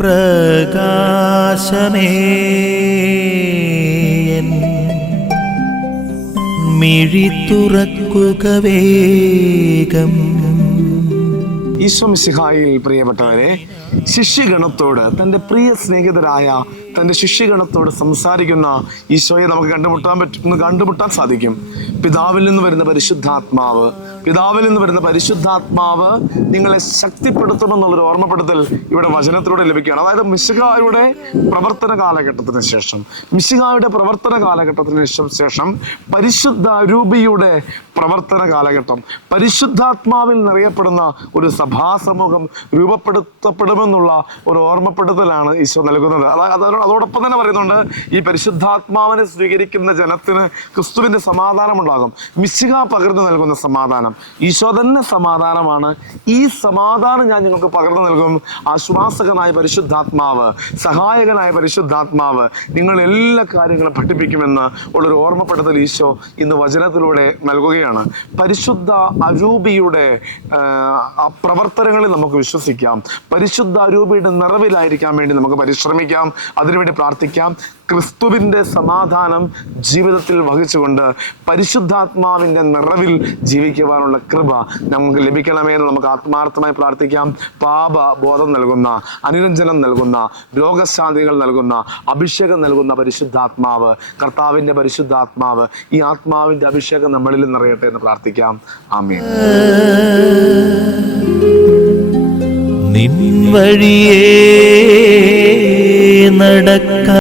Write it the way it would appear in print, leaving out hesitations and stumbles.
പ്രകാശമേ എൻ മിഴി തുറക്കുക വേഗം. ഈശോ മിശിഹായിൽ പ്രിയപ്പെട്ടവരെ, ശിഷ്യഗണത്തോട്, തൻ്റെ പ്രിയ സ്നേഹിതരായ തൻ്റെ ശിഷ്യഗണത്തോട് സംസാരിക്കുന്ന ഈശോയെ നമുക്ക് കണ്ടുമുട്ടാൻ സാധിക്കും. പിതാവിൽ നിന്ന് വരുന്ന പരിശുദ്ധാത്മാവ് നിങ്ങളെ ശക്തിപ്പെടുത്തുമെന്നുള്ളൊരു ഓർമ്മപ്പെടുത്തൽ ഇവിടെ വചനത്തിലൂടെ ലഭിക്കുകയാണ്. അതായത് മിശിഹായുടെ പ്രവർത്തന കാലഘട്ടത്തിന് ശേഷം പരിശുദ്ധ രൂപിയുടെ പ്രവർത്തന കാലഘട്ടം, പരിശുദ്ധാത്മാവിൽ നിറയപ്പെടുന്ന ഒരു സഭാസമൂഹം രൂപപ്പെടുത്തപ്പെടുമെന്നുള്ള ഒരു ഓർമ്മപ്പെടുത്തലാണ് ഈശോ നൽകുന്നത്. അതോടൊപ്പം തന്നെ പറയുന്നുണ്ട്, ഈ പരിശുദ്ധാത്മാവിനെ സ്വീകരിക്കുന്ന ജനത്തിന് ക്രിസ്തുവിൻ്റെ സമാധാനം ഉണ്ടാകും. മിശിഹ പകർന്നു നൽകുന്ന സമാധാനം, ഈശോ തന്നെ സമാധാനമാണ്. ഈ സമാധാനം ഞാൻ നിങ്ങൾക്ക് പകർന്നു നൽകും. ആശ്വാസകനായ പരിശുദ്ധാത്മാവ്, സഹായകനായ പരിശുദ്ധാത്മാവ് നിങ്ങൾ എല്ലാ കാര്യങ്ങളും പഠിപ്പിക്കുമെന്ന് ഉള്ളൊരു ഓർമ്മപ്പെടുത്തൽ ഈശോ ഇന്ന് വചനത്തിലൂടെ നൽകുകയാണ്. പരിശുദ്ധ അരൂപിയുടെ പ്രവർത്തനങ്ങളിൽ നമുക്ക് വിശ്വസിക്കാം. പരിശുദ്ധ അരൂപിയുടെ നിറവിലായിരിക്കാൻ വേണ്ടി നമുക്ക് പരിശ്രമിക്കാം, അതിനുവേണ്ടി പ്രാർത്ഥിക്കാം. ക്രിസ്തുവിൻ്റെ സമാധാനം ജീവിതത്തിൽ വഹിച്ചുകൊണ്ട് പരിശുദ്ധാത്മാവിൻ്റെ നിറവിൽ ജീവിക്കുവാനുള്ള കൃപ നമുക്ക് ലഭിക്കണമേ എന്ന് നമുക്ക് ആത്മാർത്ഥമായി പ്രാർത്ഥിക്കാം. പാപബോധം നൽകുന്ന, അനുരഞ്ജനം നൽകുന്ന, രോഗശാന്തികൾ നൽകുന്ന, അഭിഷേകം നൽകുന്ന പരിശുദ്ധാത്മാവ്, കർത്താവിൻ്റെ പരിശുദ്ധാത്മാവ്, ഈ ആത്മാവിൻ്റെ അഭിഷേകം നമ്മളിൽ നിറയട്ടെ എന്ന് പ്രാർത്ഥിക്കാം. ആമേൻ. നിൻ വഴിയേ നടക്ക